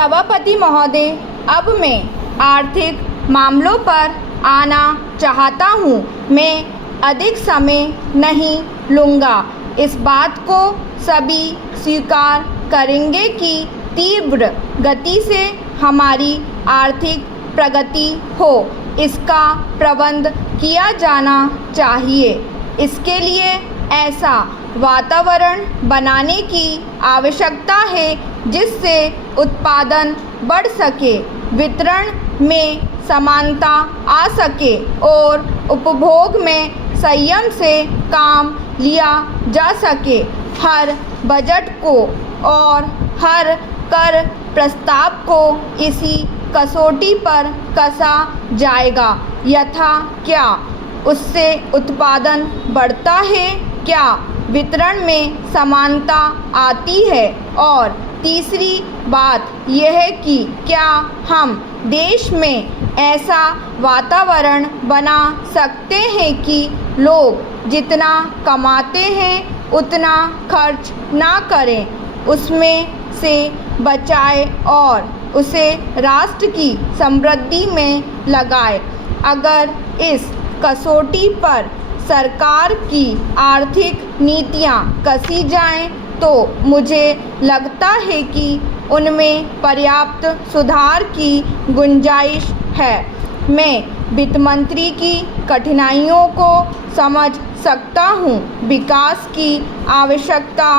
सभापति महोदय, अब मैं आर्थिक मामलों पर आना चाहता हूँ। मैं अधिक समय नहीं लूँगा। इस बात को सभी स्वीकार करेंगे कि तीव्र गति से हमारी आर्थिक प्रगति हो, इसका प्रबंध किया जाना चाहिए। इसके लिए ऐसा वातावरण बनाने की आवश्यकता है जिससे उत्पादन बढ़ सके, वितरण में समानता आ सके और उपभोग में संयम से काम लिया जा सके। हर बजट को और हर कर प्रस्ताव को इसी कसौटी पर कसा जाएगा। यथा क्या उससे उत्पादन बढ़ता है, क्या वितरण में समानता आती है, और तीसरी बात यह है कि क्या हम देश में ऐसा वातावरण बना सकते हैं कि लोग जितना कमाते हैं उतना खर्च ना करें, उसमें से बचाए और उसे राष्ट्र की समृद्धि में लगाए। अगर इस कसौटी पर सरकार की आर्थिक नीतियां कसी जाएं तो मुझे लगता है कि उनमें पर्याप्त सुधार की गुंजाइश है। मैं वित्त मंत्री की कठिनाइयों को समझ सकता हूँ। विकास की आवश्यकता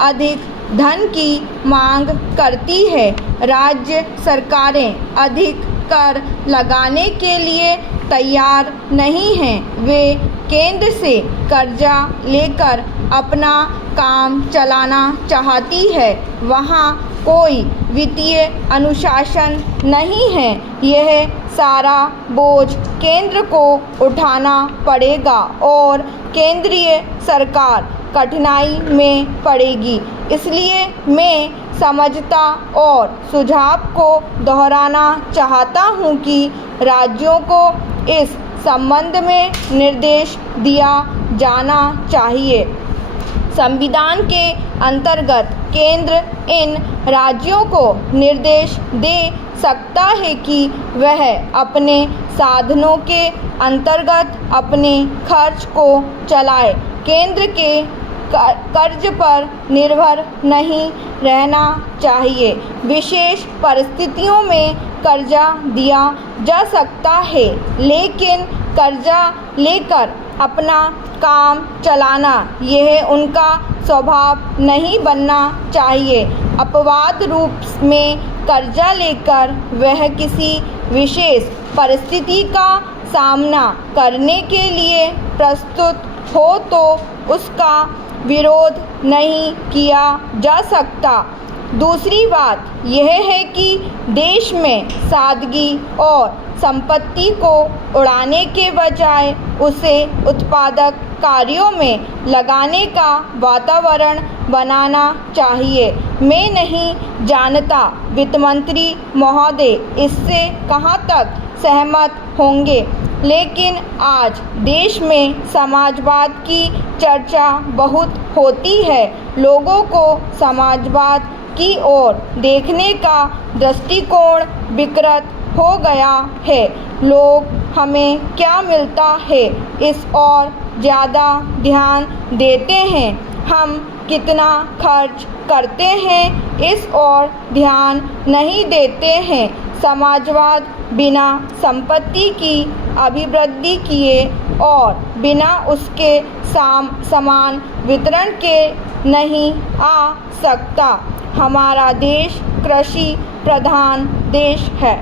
अधिक धन की मांग करती है। राज्य सरकारें अधिक कर लगाने के लिए तैयार नहीं हैं। वे केंद्र से कर्जा लेकर अपना काम चलाना चाहती है। वहाँ कोई वित्तीय अनुशासन नहीं है। यह सारा बोझ केंद्र को उठाना पड़ेगा और केंद्रीय सरकार कठिनाई में पड़ेगी। इसलिए मैं समझता और सुझाव को दोहराना चाहता हूँ कि राज्यों को इस संबंध में निर्देश दिया जाना चाहिए। संविधान के अंतर्गत केंद्र इन राज्यों को निर्देश दे सकता है कि वह अपने साधनों के अंतर्गत अपने खर्च को चलाए। केंद्र के कर्ज पर निर्भर नहीं रहना चाहिए। विशेष परिस्थितियों में कर्जा दिया जा सकता है, लेकिन कर्जा लेकर अपना काम चलाना यह उनका स्वभाव नहीं बनना चाहिए। अपवाद रूप में कर्जा लेकर वह किसी विशेष परिस्थिति का सामना करने के लिए प्रस्तुत हो तो उसका विरोध नहीं किया जा सकता। दूसरी बात यह है कि देश में सादगी और संपत्ति को उड़ाने के बजाय उसे उत्पादक कार्यों में लगाने का वातावरण बनाना चाहिए। मैं नहीं जानता वित्त मंत्री महोदय इससे कहाँ तक सहमत होंगे, लेकिन आज देश में समाजवाद की चर्चा बहुत होती है। लोगों को समाजवाद की ओर देखने का दृष्टिकोण विकृत हो गया है। लोग हमें क्या मिलता है इस और ज़्यादा ध्यान देते हैं, हम कितना खर्च करते हैं इस और ध्यान नहीं देते हैं। समाजवाद बिना संपत्ति की अभिवृद्धि किए और बिना उसके समान वितरण के नहीं आ सकता। हमारा देश कृषि प्रधान देश है।